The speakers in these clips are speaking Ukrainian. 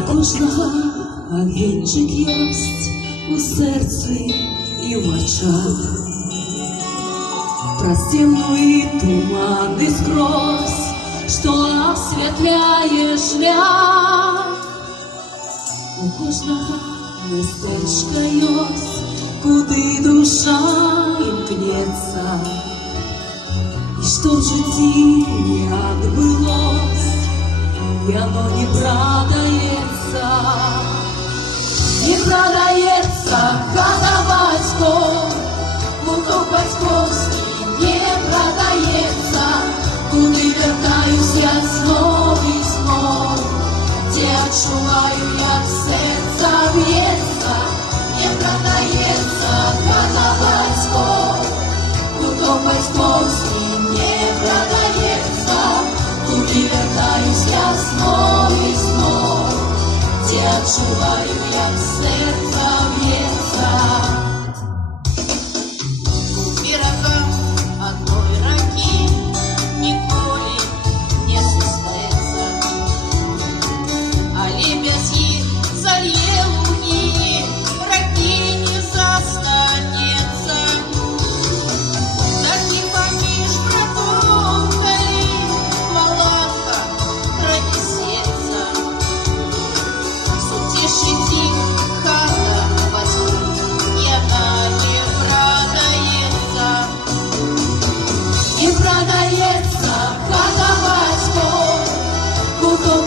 кожного агенчик єсть у серці і в очах. Простенну і туманний скрозь, що освятляє шлях. У кожного містечка єсть, куди душа імкнеться. І що в житті не отбылось, и оно не продается. Не продается хата батьков, луток батьковский не продается. Куди вертаюсь я знов і знов, де отчуваю, як серце б'ється. Не продається хата батьков, луток батьковский не продається. Куди вертаюсь я знов і знов, де отчуваю, як серце б'ється.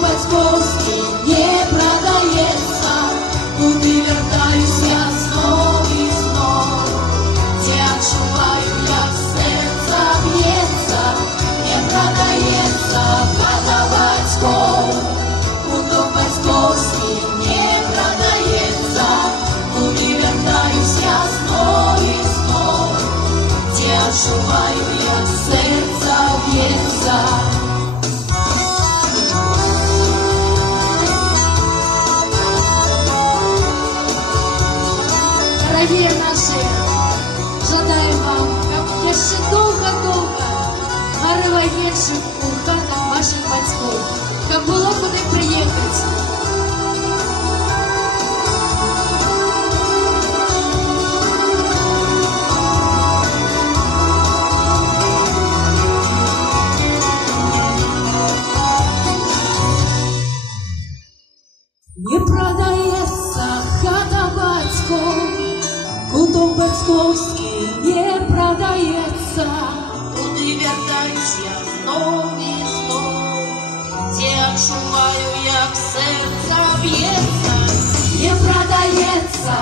Батьковский не продается. Куди вертаюсь я знов і знов, де отчуваю, як серце б'ється. Не продається хата батьков, куток батьковський не продається. Куди вертаюсь я знов і знов, де отчуваю, як серце б'ється. Дорогие наши, жадаем вам, как еще долго-долго гарного інших у хатах ваших батьків, как було куди приїхати. Не продается хата батьков, куток батьковский не продається. Куди вертаюсь я знов і знов, де отчуваю, як серце б'ється. Не продається